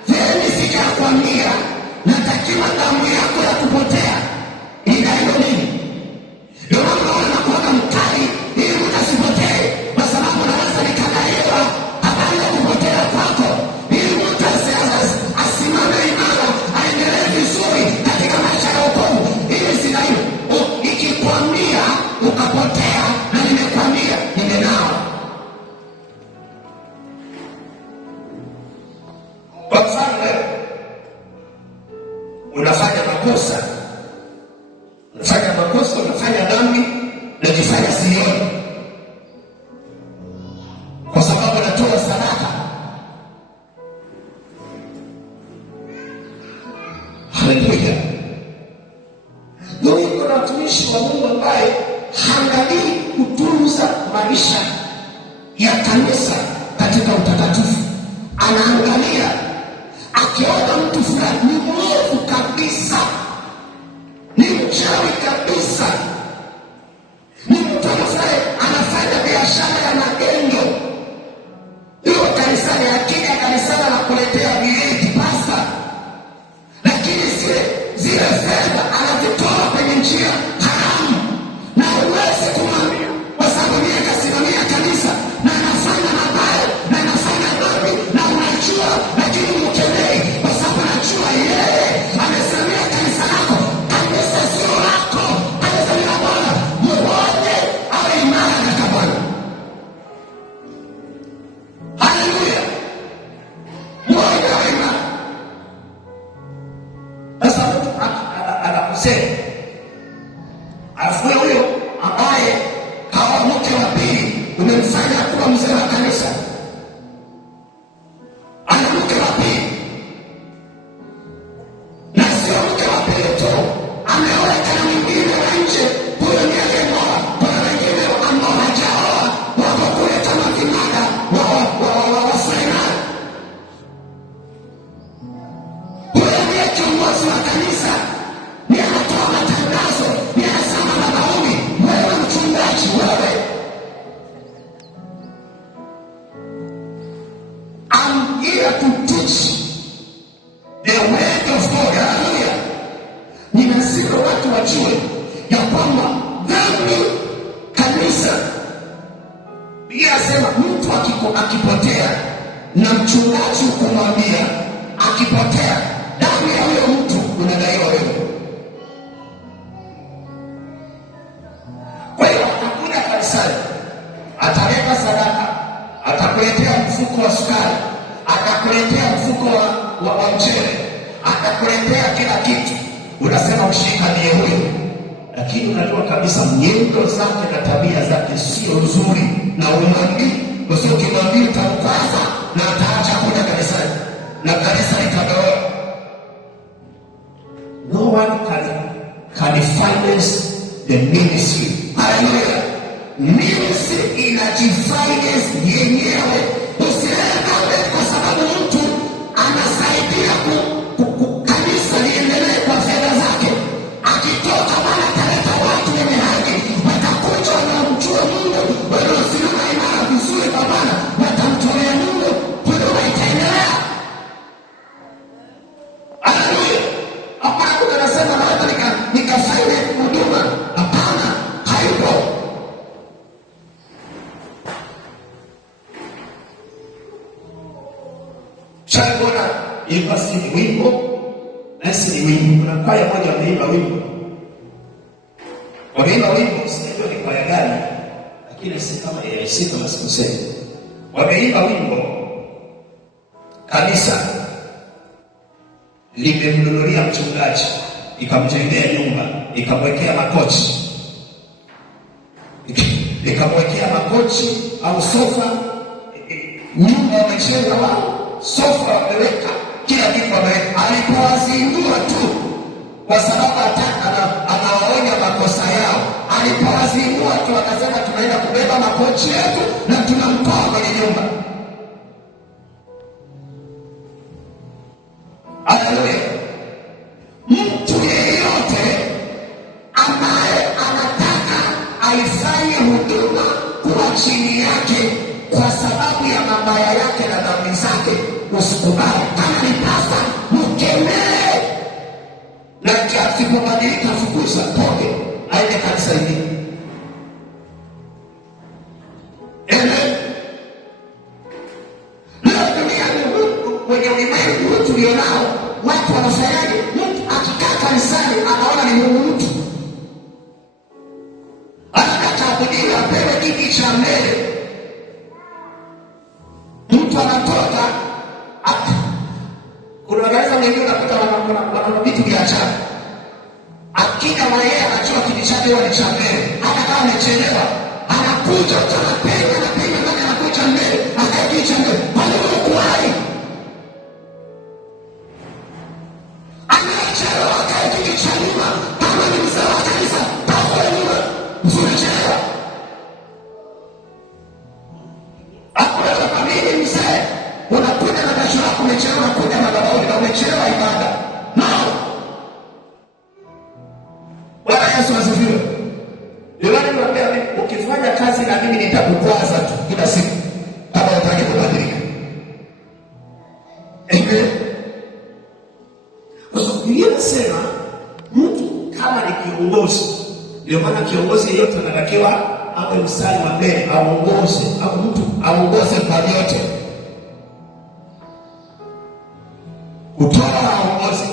mimi sijakwambia natakiwa damu yako ya kupotea inaiyo nini. Ndio maana nakuona mkali ili utasipotee, kwa sababu naweza nikadaiwa habari ya kupotea kwako, ili mtu asimame imara, aendelee vizuri katika maisha ya wokovu, ili sidaiwe. Ikikwambia ukapotea, na nimekwambia ninenao. Kwa mfano leo unafanya makosa, unafanya dhambi, najifanya sioni, kwa sababu natoa sadaka. Haleluya! Ndio iko na watumishi wa Mungu ambaye haangalii kutunza maisha ya kanisa katika utakatifu. Anaangalia, akiona mtu fulani ni mwovu kabisa, ni mchawi kabisa, ni mtu ambaye anafanya biashara ya magendo, hiyo kanisani, akija kanisani anakuletea bileti pasta, lakini zile fedha anazitoa kwenye njia haramu, na huwezi kumwambia, kwa sababu yeye kasimamia kanisa na anafanya mabaya na anafanya dhambi, na unajua, lakini mkemei, kwa sababu anajua yeye amesimamia kanisa lako. Kanisa sio lako, kanisa ni la Bwana. Muone awe imara katika Bwana. Haleluya! Muone awe imara. Sasa mtu anakusema, alafu huyo ambaye kawa mke wa pili umemfanya kuwa mzee wa kanisa, ana mke wa pili, na sio mke wa pili tu, ameoleka na mwingine wa nje. Huyo ni aliyeoa. Kuna wengine ambao hawajaoa, wako kule kama vimada wa Sulemani. Huyo ndiye kiongozi wa kanisa, ni anatoa matangazo, ni anasema mabaoni. Wewe mchungaji, wewe, I'm here to teach the word of God. Haleluya! Ni lazima watu wajue ya kwamba dhambi kanisa, Biblia inasema mtu akipotea na mchungaji kumwambia, akipotea, damu ya huyo mtu unadaiwa wewe. Kwa hiyo atakuja kanisani, ataleta sadaka, atakuletea mfuko wa sukari, atakuletea mfuko wa mchele, atakuletea kila kitu. Unasema mshirika ndiye huyo, lakini unajua kabisa nyendo zake na tabia zake sio nzuri, na umwambii, kwa sababu ukimwambia utamkwaza na ataacha kuja kanisani na kanisa litagawa. No one can finance the ministry. Haleluya! Ministry inajifinance yenyewe. Usiende kwa sababu mtu anasaidia kanisa liendelee kwa fedha zake. Akitoka bana ataleta watu wenye haki, watakuja wanamjua Mungu, wanaosimama imara vizuri kwa Bwana, watamtolea Mungu, huduma itaendelea. Haleluya! Hapana unasema hata nikafanya huduma. Hapana, haipo. Chagona ibasi ni wimbo, nasi ni wimbo. Kuna kwaya moja wameimba wimbo, sijui ni kwaya gani, lakini si kama sikusema. Wameimba wimbo, kanisa limemnunulia mchungaji, ikamjengea nyumba, ikamwekea makochi, ikamwekea makochi au sofa, nyumba wamechenga wao, sofa wameweka, kila kitu wameweka. Alipowazindua tu, kwa sababu anawaonya makosa yao, alipowazindua tu akasema tunaenda kubeba makochi yetu na tunamtoa kwenye nyumba. Haleluya. Mtu yeyote ambaye anataka aifanye huduma kuwa chini yake kwa sababu ya mabaya yake na dhambi zake, usikubali. Kama ni pasta, mkemee, na asipobadilika fukuza, toke, aende kanisa hili. Kwenye ulimwengu tulionao, watu wanafanyaje? Mtu akikaa kanisani anaona ni Mungu, mtu anataka kujiwa apewe kiti cha mbele, mtu anatoka. Kuna wanaweza wengine unakuta wana vitu vya ajabu, akija na yeye anajua kiti chake huwa ni cha mbele, hata kama amechelewa anakuja, anapenda nani anakuja mbele, akae kiti cha mbele. Haleluya. Kama ni mzee wa kanisa, toka nyuma, mfunachelewa. Hakuna kwa nini mzee unakuja na kesho yako umechelewa, kuja madhabahuni na umechelewa ibada. No. Bwana Yesu asifiwe. Ndio nakwambia ukifanya kazi na mimi nitakukwaza tu kila siku kama unataka kubadilika. Sema mtu kama ni kiongozi, ndio maana kiongozi yeyote anatakiwa awe mstari wa mbele, aongoze, au mtu aongoze kwa yote, kutoa aongoze,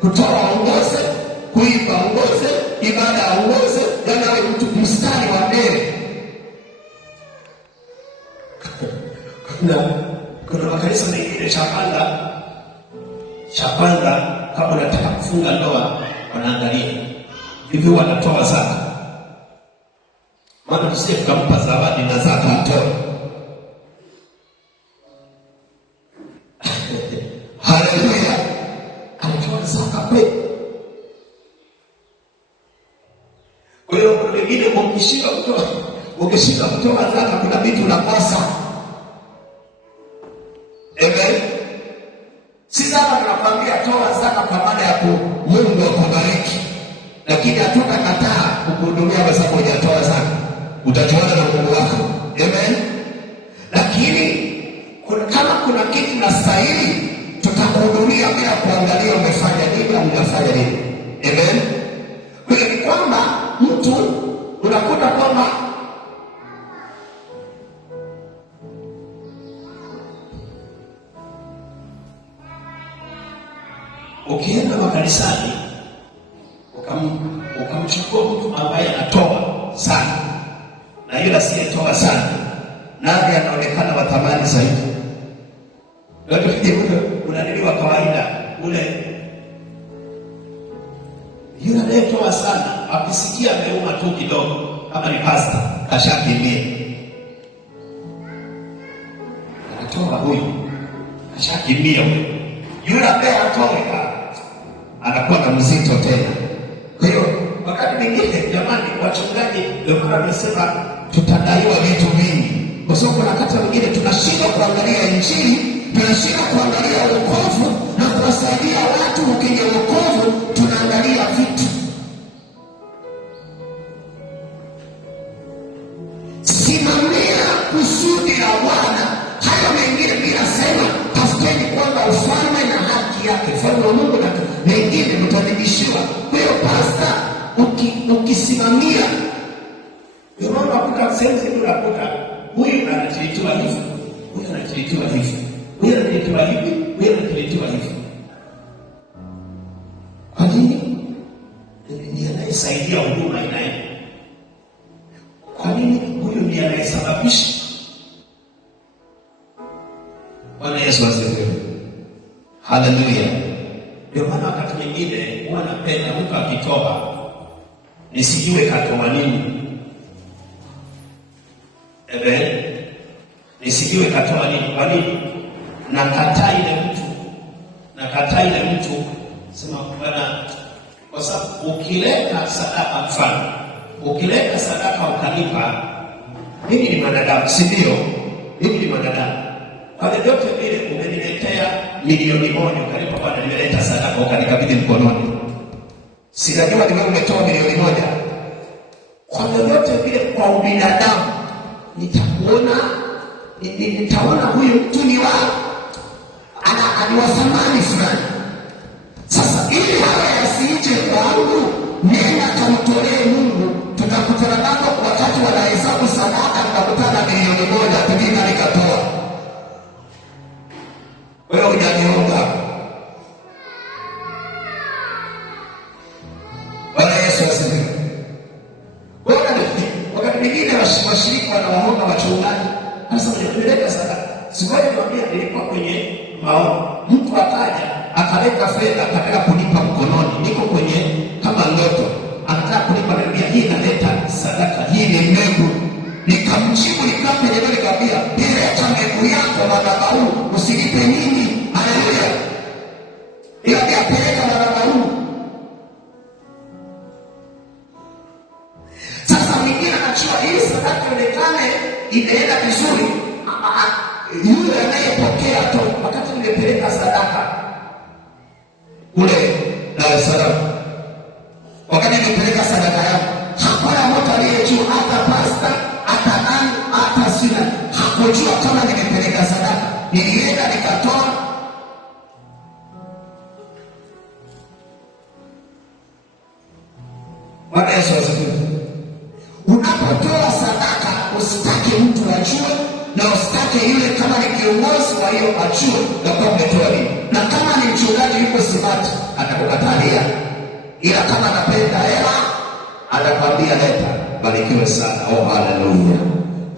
kutoa aongoze, kuimba aongoze, ibada aongoze, yani awe mtu mstari wa mbele. Kuna makanisa mengine cha kwanza kama unataka kufunga ndoa, wanaangalia hivi wanatoa zaka, maana tusije tukampa zawadi na zaka atoe. Haleluya. Anatoa zaka kweli. Kwa hiyo kuna wengine ukishika kutoa zaka, kuna vitu unakosa. Amen. Sisi hapa tunakwambia toa zaka kwa maana ya Mungu akubariki, lakini hatutakataa kukuhudumia kwa sababu hujatoa zaka. Utajuana na Mungu wako. Amen. Lakini kama kuna kitu nastahili, tutakuhudumia bila kuangalia umefanya nini au unafanya nini. Amen. Kwa hiyo ni kwamba mtu unakuta kwamba ukienda makanisani ukamchukua mtu ambaye anatoa sana na yule asiyetoa sana, naye anaonekana wa thamani zaidi. Ndio unaniliwa kawaida, yule anayetoa sana akisikia ameuma tu kidogo, kama ni pasta kashakimbia, anatoa huyu kashakimbia huyu. Yule ambaye anatoa anakuwa na mzito tena. Kwa hiyo wakati mwingine, jamani wachungaji, ndio maana tunasema tutadaiwa vitu vingi, kwa sababu kuna wakati mwingine tunashindwa kuangalia Injili, tunashindwa kuangalia wokovu na kuwasaidia watu ukija wokovu, tunaangalia vitu. Simamia kusudi la Bwana. Hayo mengine bila sema, tafuteni kwanza ufalme na haki yake, ufalme wa Mungu, na mengine mtazidishiwa. Kwa hiyo pasta, ukisimamia, ndio maana unakuta sehemu zingine unakuta huyu anatiliwa hivi, huyu anatiliwa hivi, huyu anatiliwa hivi, huyu anatiliwa hivi. Kwa nini? Ndiye anayesaidia huduma inaenda. Kwa nini? Huyu ndiye anayesababisha. Bwana Yesu asifiwe. Haleluya. Ndio maana wakati mwingine huwa napenda mtu akitoa nisijue katoa nini. Amen. Nisijue katoa nini. Kwa nini? Nakataa ile mtu sema Bwana, kwa sababu ukileta sadaka, mfano ukileta sadaka ukanipa, mimi ni mwanadamu, si ndio? Mimi ni mwanadamu. Kwa vyovyote vile umeniletea milioni moja ukanipa, Bwana nimeleta sadaka ukanikabidhi mkononi, sinajua ni wewe umetoa milioni moja. Kwa vyovyote vile kwa ubinadamu nitaona huyu mtu ni wa thamani fulani. Sasa ili haya yasiije kwangu, nenda kamtolee Mungu. Tukakutana nako wakati wanahesabu sadaka, tukakutana milioni moja, pengine nikatoa. Wewe hujaniomba. Bwana Yesu asifiwe. Wakati mwingine washirika wanawaomba wachungaji, sasa nipeleka sadaka. Sikwani niwaambia, nilikuwa kwenye maombi, mtu akaja akaleta fedha akataka kunipa mkononi, niko kwenye kama ndoto, anataka kunipa, niambia hii naleta sadaka, hii ni mbegu. Nikamjibu nikamwambia, peleka mbegu yako madhabahu, usilipe nini. Haleluya. Ila pia peleka madhabahu. Sasa mwingine anachua hii sadaka ionekane inaenda vizuri, yule anayepokea tu. Wakati nimepeleka sadaka kule Dar es Salaam, wakati nimepeleka sadaka yangu, hakuna mtu aliyejua, hata pasta, hata nani, hata sina, hakujua kama nimepeleka sadaka. Nilienda nikatoa. Bwana Yesu asifiwe. Unapotoa sadaka usitake mtu ajue, na usitake yule kama ni kiongozi wa hiyo ajue na kwa umetoa nini. Na kama ni mchungaji yuko simati, atakukatalia. Ila kama anapenda hela, atakwambia leta. Barikiwe sana. Oh, haleluya.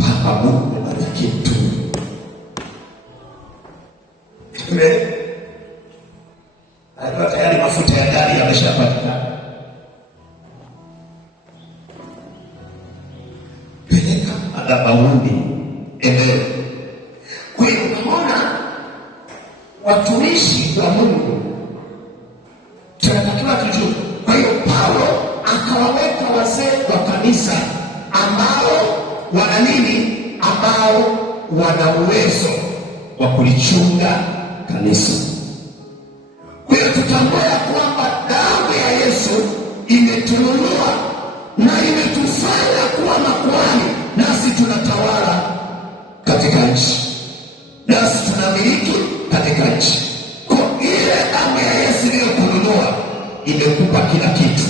Baba Mungu abariki mtu. Amen. Alikuwa tayari mafuta ya gari yameshapatikana. Peleka madhabahuni. Amen. Kwa hiyo unaona, watumishi wa Mungu tunatakiwa tujue. Kwa hiyo Paulo akawaweka wazee wa kanisa ambao wana nini? Ambao wana uwezo wa kulichunga kanisa. Kwa hiyo tutambue kwamba damu ya Yesu imetununua na imetufanya kuwa makuhani, nasi tunatawala katika nchi, nasi tunamiliki katika nchi. Kwa ile damu ya Yesu iliyokununua imekupa kila kitu.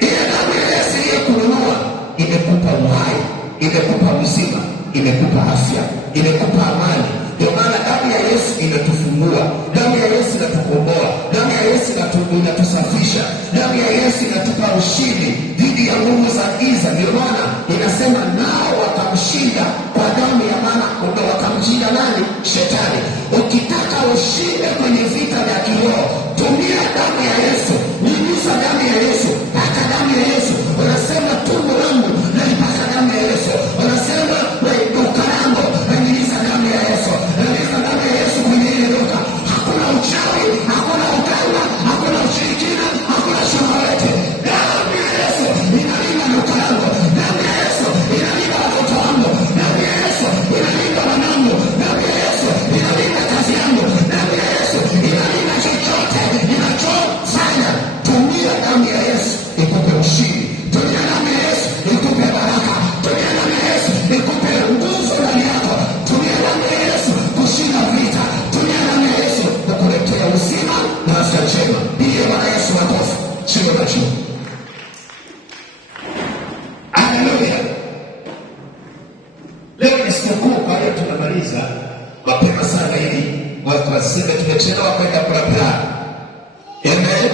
Ile damu ya Yesu iliyokununua imekupa uhai, imekupa uzima, imekupa afya, imekupa amani. Ndio maana damu ya Yesu imetufungua, damu ya Yesu inatukomboa, damu ya Yesu inatusafisha, damu ya Yesu inatupa ushindi dhidi ya nguvu za giza. Ndio maana inasema nao wakamshinda kwa damu ya mwana kondoo. Wakamshinda nani? Shetani. Ukitaka ushinde kwenye vita vya kiroho, tumia damu ya Yesu. Nyunyiza damu ya Yesu, paka damu ya Yesu. Unasema tumbo langu nalipaka damu ya Yesu. Unasema duka langu nanyunyiza damu ya Yesu. Nanyunyiza damu ya Yesu kwenye ile duka. Hakuna uchawi, hakuna uganga, hakuna ushirikina, hakuna shambawete. Damu ya Yesu inalinda duka langu. Damu ya Yesu inalinda watoto wangu. Damu ya Yesu inalinda wanangu. Damu ya Yesu inalinda kazi yangu. Damu ya Yesu inalinda chochote ninachofanya. Tumia damu ya Yesu ikupe ushindi. Tumia damu ya Yesu ikupe baraka. Tumia damu ya Yesu ikupe nguvu ndani yako. Tumia damu ya Yesu kushinda vita. Tumia damu ya Yesu kukuletea uzima na afya njema. Pigie Bwana Yesu makofi. Chini na chini. Haleluya. Leo ni sikukuu, kwa hiyo tunamaliza mapema sana ili watu waseme tumechelewa kwenda kulapia. Amen.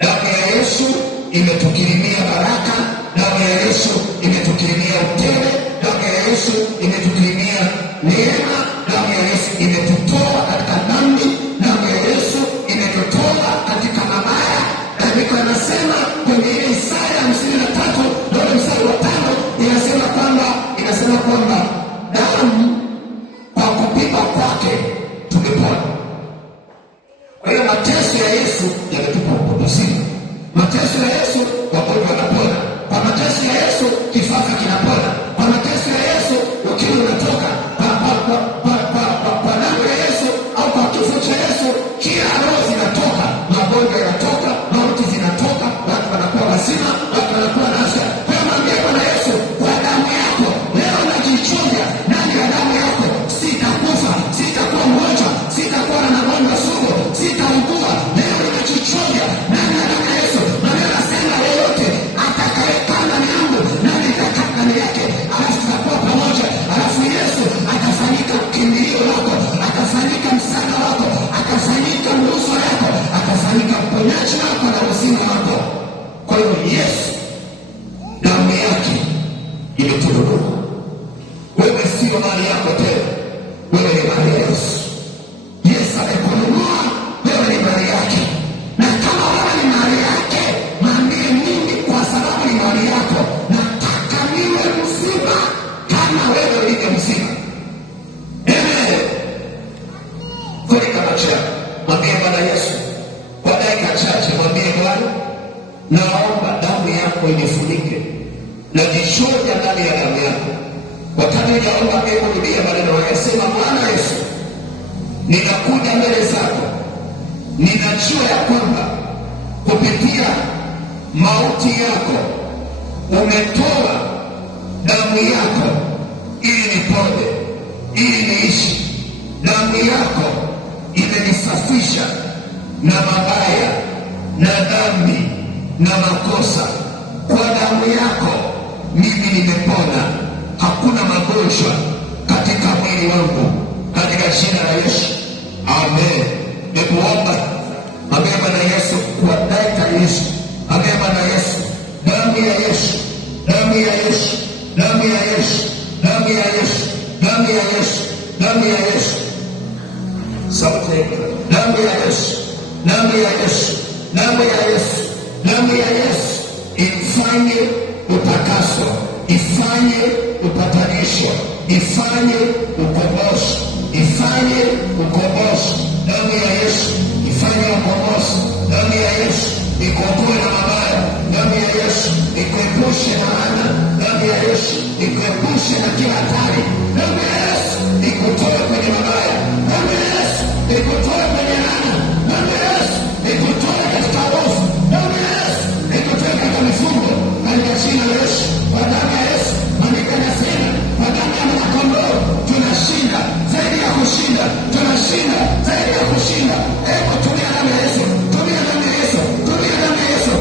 Damu ya Yesu imetukirimia baraka. Damu ya Yesu imetukirimia utele. Damu ya Yesu imetukirimia neema. Damu ya Yesu imetutoa katika dhambi. Damu ya Yesu imetutoa katika mabaya. Na ndiko anasema kwenye Isaya mateso ya Yesu kifafa kinapona. Kwa mateso ya Yesu ukimwi unatoka. Kwa damu ya Yesu au kwa kifo cha Yesu kila roho zinatoka, magonjwa yanatoka, mauti zinatoka, watu wanakuwa wazima, watu wanakuwa na afya. Kwa hiyo mwambie Bwana Yesu, kwa damu yako leo najichunja ndani ya damu yako, sitakufa, sitakuwa mgonjwa, sitakuwa na magonjwa sugu, sitaugua. Leo ninajichunja ndani ya damu ya Yesu. Maana anasema yeyote atakayekaa ndani yangu nami nitakaa ndani yake, alafu tutakuwa pamoja. Alafu Yesu atafanyika kimbilio lako, atafanyika msaada wako, atafanyika nguzo yako, atafanyika mponyaji wako na uzima wako. Kwa hiyo Yesu damu yake imetununua. Wewe sio mali yako tena, wewe ni mali ya Yesu. Yesu amekununua, wewe ni mali yake. Na kama wewe ni mali yake, mwambie mimi, kwa sababu ni mali yako, nataka niwe mzima kama wewe ulivyo mzima. Funika macho yako, mwambie Bwana Yesu kwa dakika chache, mwambie Bwana, naomba damu yako inifunike, najichunja ndani ya damu yako. Wakati naomba, hebu rudia maneno haya, sema: Bwana Yesu, ninakuja mbele zako, ninajua ya kwamba kupitia mauti yako umetoa damu yako ili nipone, ili niishi. Damu yako imenisafisha na mabaya na dhambi na makosa. Kwa damu yako mimi nimepona, hakuna magonjwa katika mwili wangu, katika jina la Yesu, amen. Hebu omba, mwambie Bwana Yesu kwa dakika Yesu, mwambie Bwana Yesu, damu ya Yesu, damu ya Yesu, damu ya Yesu, damu ya Yesu, damu ya Yesu, damu ya Yesu. Sauti, damu ya Yesu, damu ya Yesu, damu ya Yesu, damu ya Yesu ifanye utakaso, ifanye upatanisho, ifanye ukombozi, ifanye ukombozi. Damu ya Yesu ifanye ukombozi. Damu ya Yesu ikuokoe na mabaya. Damu ya Yesu ikuepushe na laana. Damu ya Yesu ikuepushe na kila hatari. Damu ya Yesu ikutoe kwenye mabaya. Damu ya Yesu ikutoe kwenye laana. Damu ya Yesu ikutoe katika hofu. Damu ya Yesu ikutoe katika mifungo, katika jina la Yesu. Kwa damu ya Yesu, maandiko yanasema kwa damu ya mwanakondoo tunashinda zaidi ya kushinda, tunashinda zaidi ya kushinda. Hebu tumia damu ya Yesu, tumia damu ya Yesu, tumia damu ya Yesu.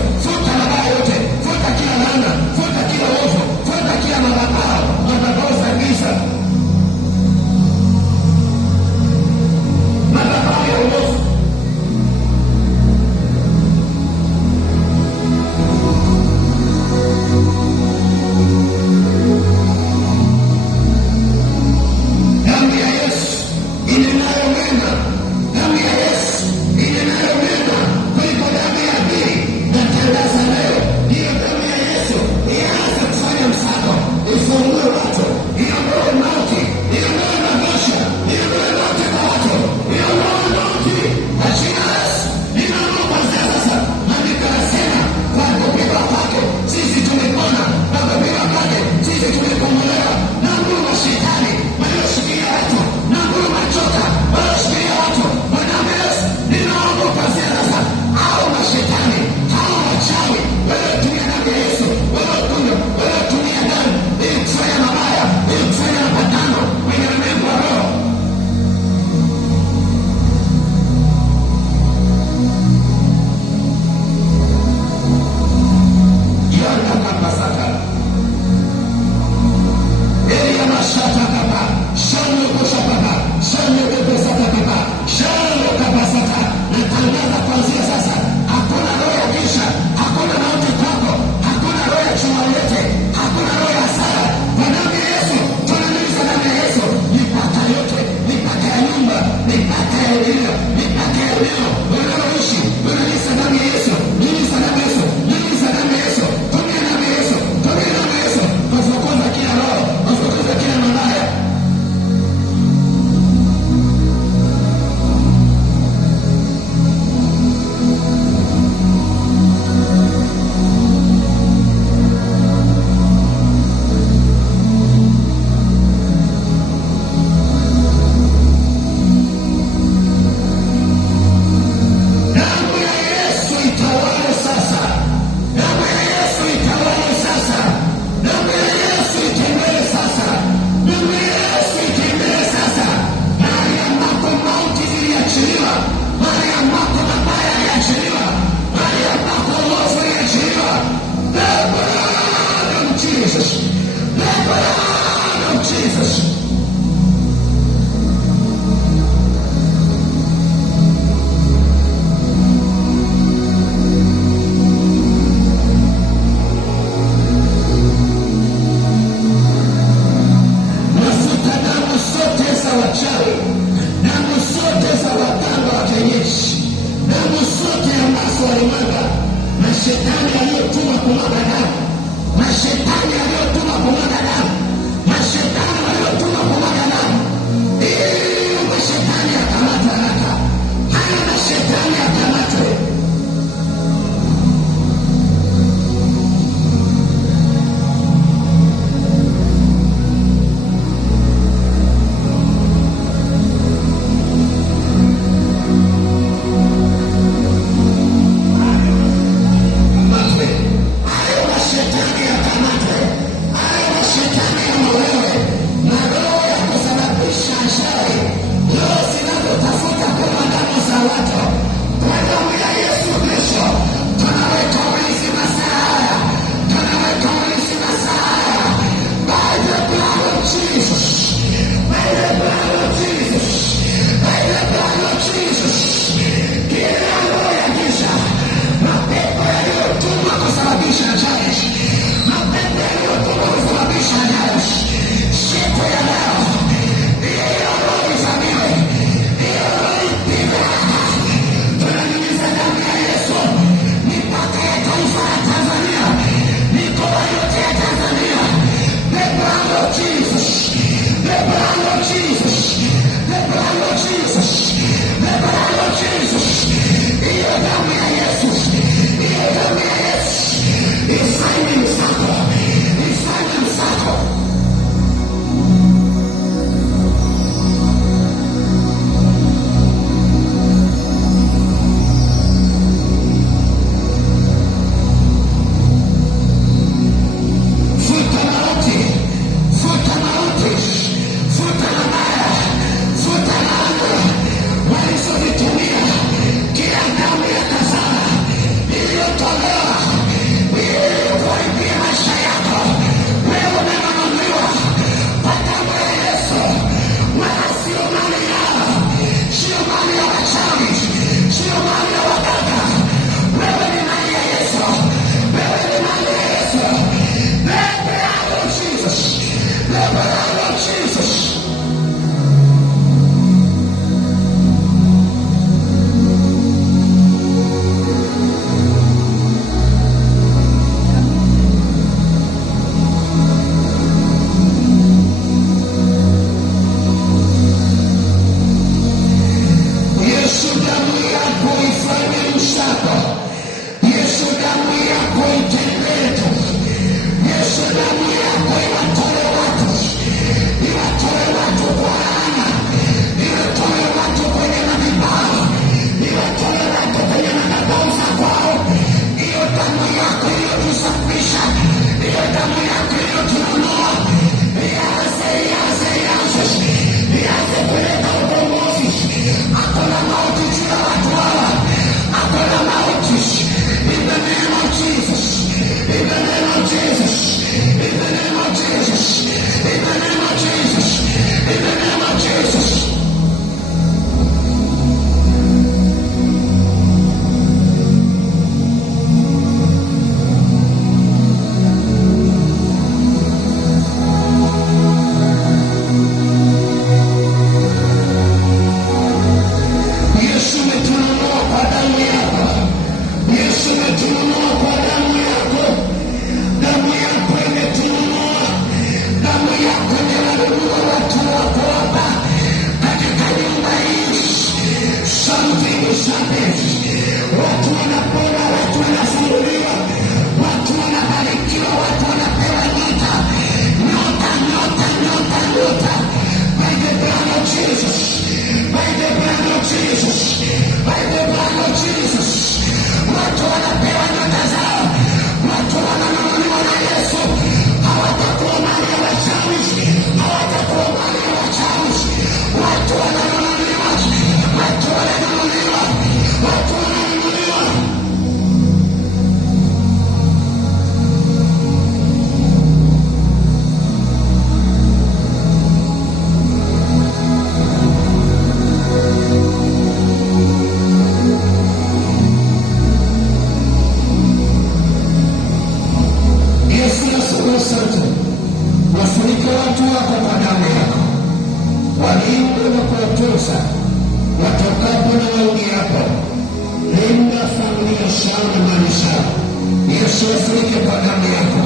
afunike kwa damu yako.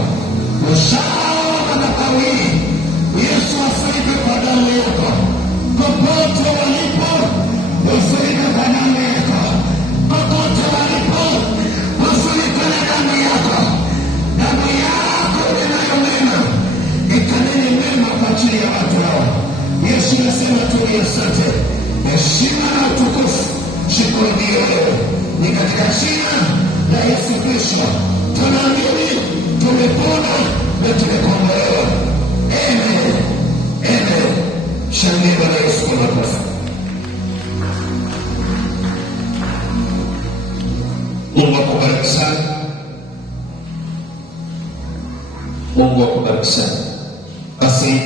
Uzao madhabahu hii, Yesu afunike kwa damu yako. Popote walipo, ufunike kwa damu yako. Popote walipo, ufunike na damu yako. Damu yako inayo mema, ikanene mema kwa ajili ya watu hao. Yesu nasema tu ni asante. Heshima na utukufu zikurudie wewe. Ni katika jina la Yesu Kristo tunaamini, tumepona na tumekombolewa. Amen. Amen. Shangilia Bwana Yesu kwa makofi. Mungu akubariki sana. Mungu akubariki sana. Basi